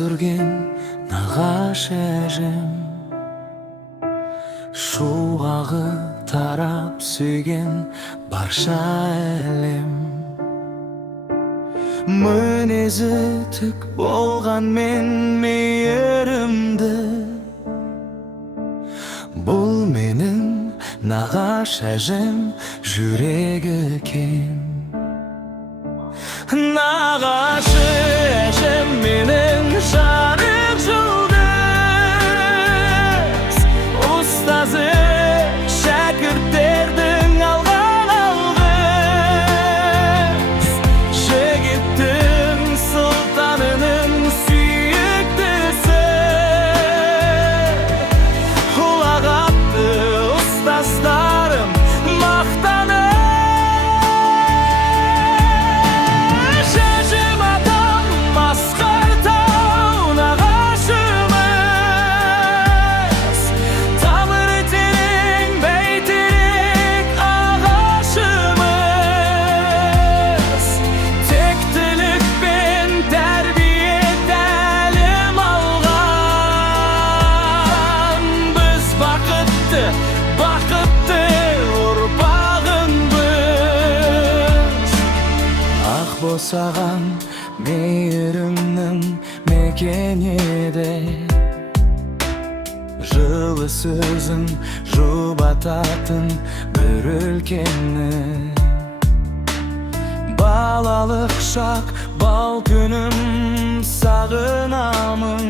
өсірген нағаш әжем, шуағы тарап сүйген барша әлем. Мінезі тік болғанмен мейірімді, бұл менің нағаш әжем, жүрегі кең. Нағашы әжем менің жарық жұлдыз, ұстазы шәкірттердің алған алғыс, жігіттің сұлтанының сүйіктісі, ұлағатты ұстаздарым мақтаны. Бақытты ұрпағынбыз, ақ босаған мейірімнің мекені еді, жылы сөзің жұбататын бір өлкені. Балалық шақ, бал күнім сағынамын,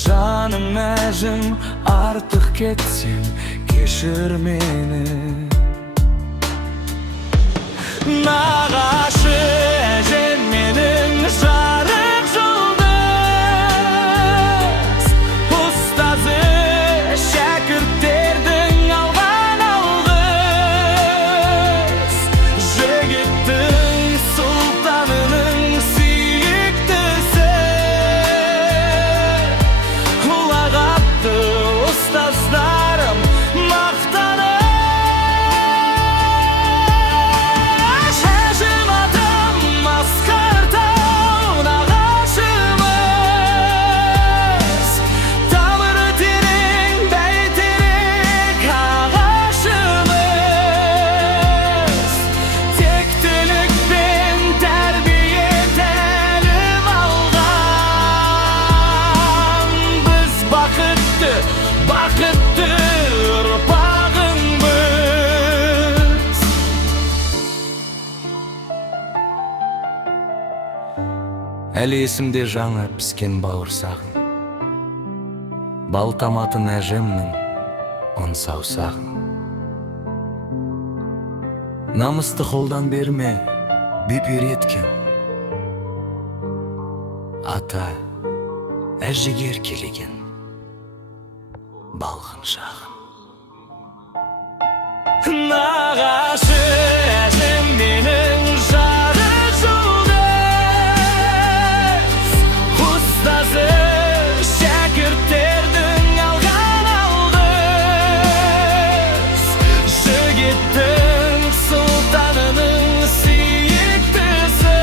жаным әжім артық кетсем кешір мені. Нағашы әжем менің жарық жұлдыз, ұстазы шәкірттердің алған алғыс, жігіттің сұлтанының сүйіктісі, ұлағатты ұстаздарым мақтаны. Әжім атам асқар тау нағашымыз, тамыры терең бәйтерек ағашымыз, тектілік пен тәрбие тәлім алған, біз бақытты ұрпағыңбыз. Әлі есімде жаңа піскен бауырсағым, бал таматын әжемнің ұн саусағын. Намысты қолдан берме, бепер еткен ата әжігер келеген балғын шағын. Нағашы әжем менің жарық жұлдыз, ұстазы шәкірттердің алған алғыс, жігіттің сұлтанының сүйіктісі,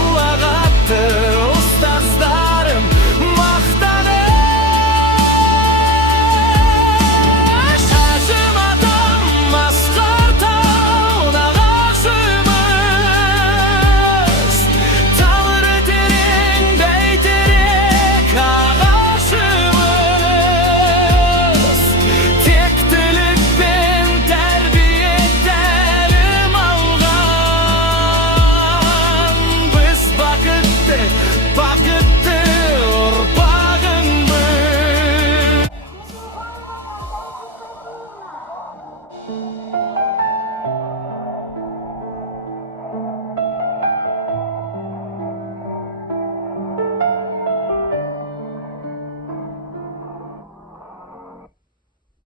ұлағатты ұстаздарым мақтаны. Әжім атам асқар тау нағашымыз, тамыры терең бәйтерек ағашымыз, тектілік пен тәрбие тәлім алған, біз бақытты ұрпағыңбыз.